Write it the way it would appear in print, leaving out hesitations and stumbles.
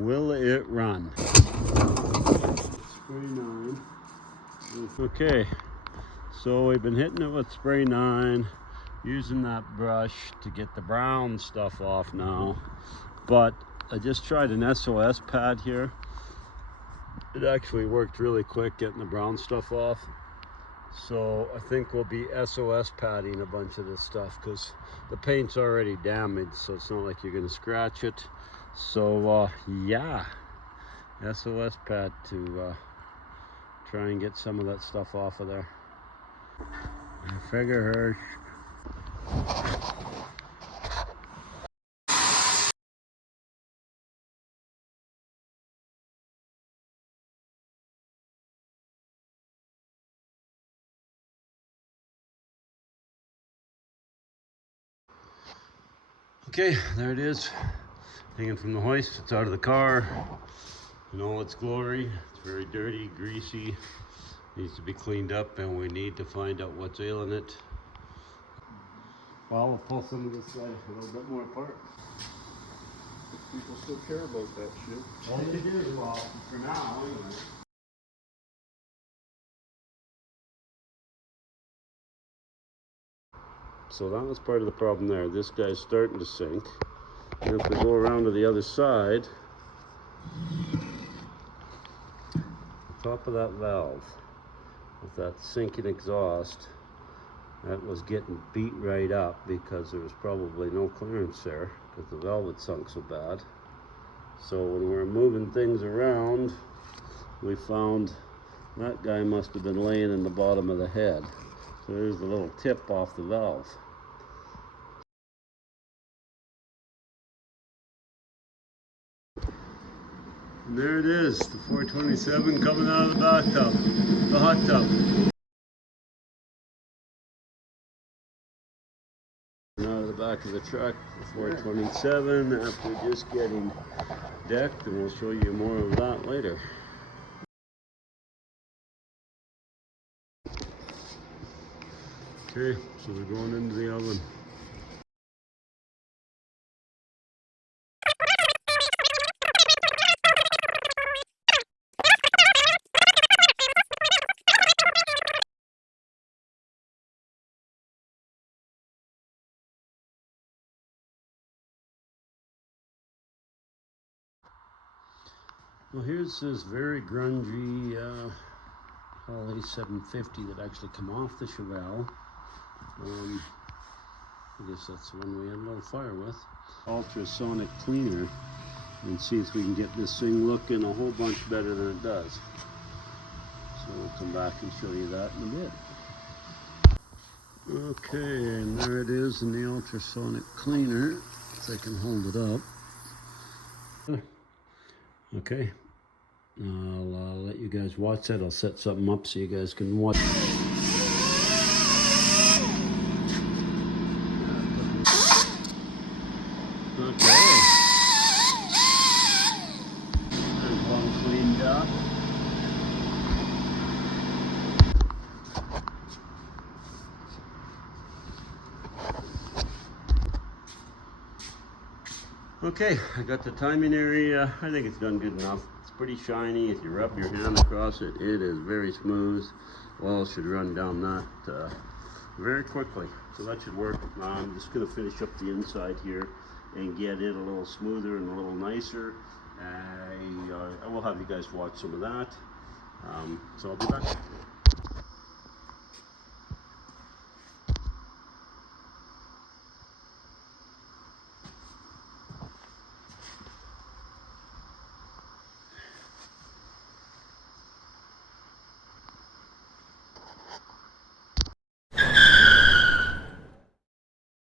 will it run? Spray 9. Okay, so we've been hitting it with spray 9, using that brush to get the brown stuff off now. But I just tried an S.O.S pad here. It actually worked really quick getting the brown stuff off. So I think we'll be S.O.S padding a bunch of this stuff because the paint's already damaged, so it's not like you're going to scratch it. So yeah, S.O.S pad to try and get some of that stuff off of there. I figure her. Okay, there it is, hanging from the hoist. It's out of the car in all its glory. It's very dirty, greasy, needs to be cleaned up, and we need to find out what's ailing it. Well, we'll pull some of this a little bit more apart. People still care about that shit. Well, they do, well, for now, anyway. So that was part of the problem there. This guy's starting to sink. And if we go around to the other side, the top of that valve, with that sinking exhaust, that was getting beat right up because there was probably no clearance there because the valve had sunk so bad. So when we were moving things around, we found that guy must have been laying in the bottom of the head. So there's the little tip off the valve. And there it is, the 427 coming out of the bathtub, the hot tub. And out of the back of the truck, the 427, after just getting decked, and we'll show you more of that later. Okay, so we're going into the oven. Well, here's this very grungy Holly 750 that actually come off the Chevelle. I guess that's the one we had a little fire with. Ultrasonic cleaner, and see if we can get this thing looking a whole bunch better than it does. So we'll come back and show you that in a bit. Okay, and there it is in the ultrasonic cleaner, if I can hold it up. Okay, I'll let you guys watch that. I'll set something up so you guys can watch. Okay. There's one cleaned up. Okay, I got the timing area. I think it's done good enough. It's pretty shiny. If you rub your hand across it, it is very smooth. Oil should run down that very quickly. So that should work. I'm just going to finish up the inside here and get it a little smoother and a little nicer. I will have you guys watch some of that. So I'll be back.